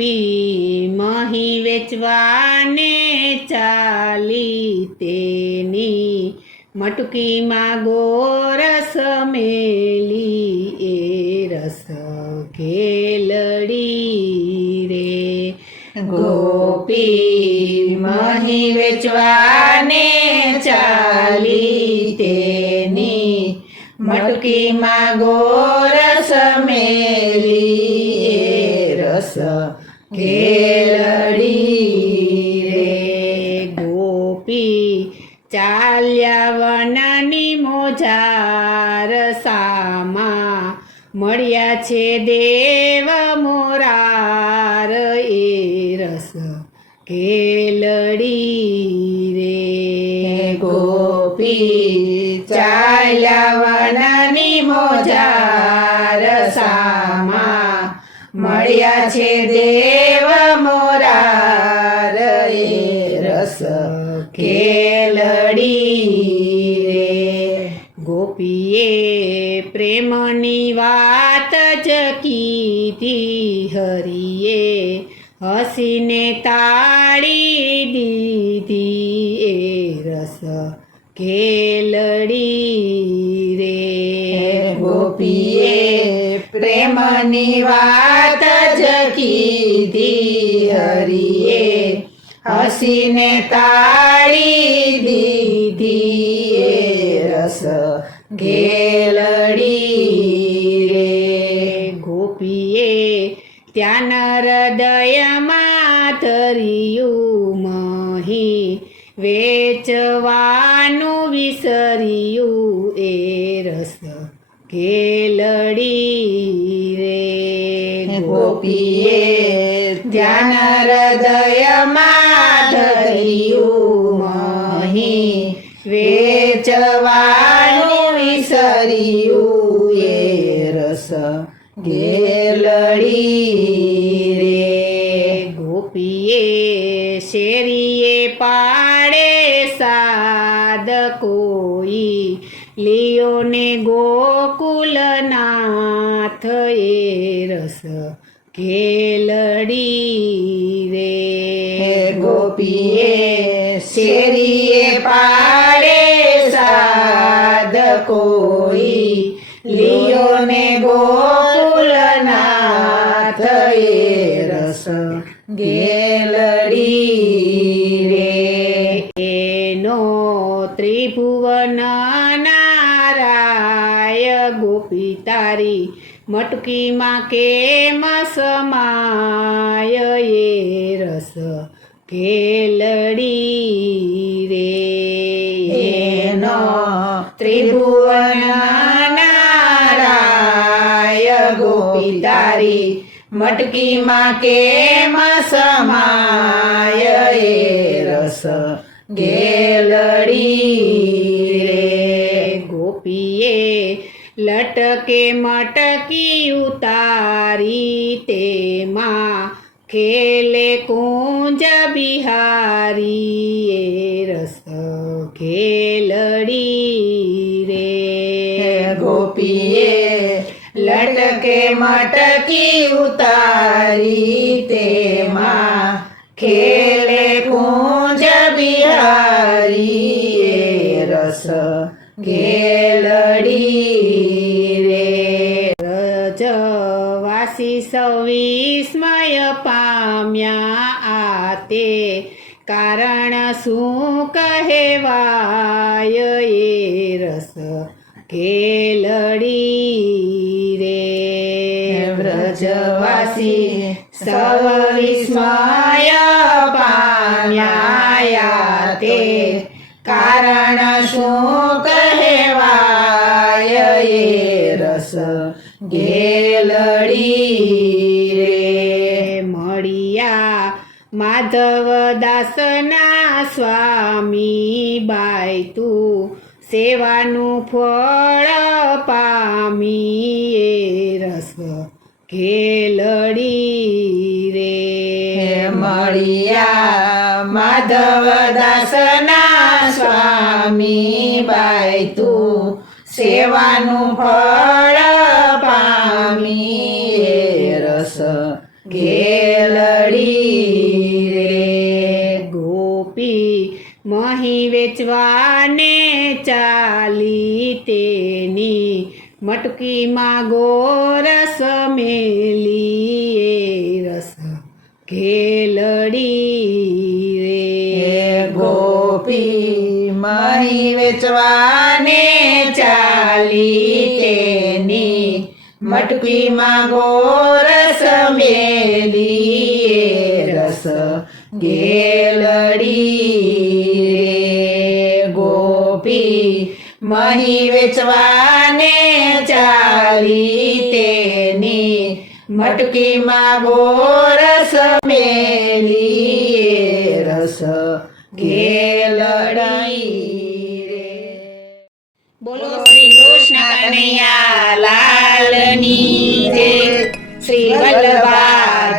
ગોપી મહી વેચવાને ચાલી તેની મટકીમાં ગોરસ મેલી એ રસ ઘેલડી રે ગોપી મહી વેચવાને ચાલી તેની મટકીમાં ગોરસ મેલી એ રસ ઘેલડી રે ગોપી ચાલ્યા વનની મોજાર સામા મળ્યા છે દેવ મોરાર એ રસ ઘેલડી રે ગોપી ચાલ્યા વનની મોજાર સામા મળ્યા છે દેવ મોરાર એ રસ ઘેલડી રે ગોપીએ પ્રેમની વાત જ કીધી હરિએ હસીને તાળી દીધી એ રસ ઘેલડી રે ગોપીએ પ્રેમની વાત જ કીધી હરિએ હસીને તાળી દીધી એ રસ ઘેલડી રે ગોપીએ ત્યાં હૃદયમાં ધર્યું મહી વેચવાનું વિસર્યું એ રસ ઘેલડી રે ગોપીએ ધ્યાન હૃદયમાં ધર્યું મહી વેચવાનું વિસર્યું એ રસ ઘેલડી રે ગોપીએ શેરીએ પાડે સાદ કોઈ લિયો ને ગોકુલનાથ એ રસ ઘેલડી રે ગોપીએ શેરીએ પાડે સાદ કોઈ લિયો ને ગોકુલનાથ એ રસ ઘેલડી રે એનો ત્રિભુવન નારાય ગોપી તારી મટકીમાં કેમ સમાય એ રસ ઘેલડી રે એનો ત્રિભુવન નારાય ગોપી તારી મટકીમાં કેમ સમાય એ રસ ઘેલડી રે ગોપીએ લટકે મટકી ઉતારી તેમાં ખેલે કુંજ બિહારી એ રસ ઘેલડી રે ગોપીએ લટકે મટકી ઉતારી તેમાં ખેલે કુંજ બિહારી એ રસ ઘેલડી રે વ્રજવાસી સૌ વિસ્મય પામ્યા આતે કારણ શું કહેવાય એ રસ ઘેલડી રે વ્રજવાસી સૌ વિસ્મય પામ્યા તે કારણ શું કહેવાય એ રસ ઘેલડી રે મળ્યા માધવદાસના સ્વામી બાઈ તું સેવાનું ફળ પામી એ રસ ઘેલડી રે મળ્યા માધવદાસના સ્વામી બાઈ તું સેવાનું ફળ પામી એ રસ ઘેલ મહી વેચવાને ચાલી તેની મટકીમાં ગોરસ મેલી એ રસ ઘેલડી રે ગોપી મહી વેચવાને ચાલી તેની મટકીમાં ગોરસ મેલી એ રસ ઘેલડી રે ગોપી મહી વેચવાને ચાલી તેની મટકીમાં ગોરસ મેલી એ રસ ઘેલડી રે બોલો શ્રી કૃષ્ણ કનૈયા લાલની જય શ્રી વલ્લભાધીશની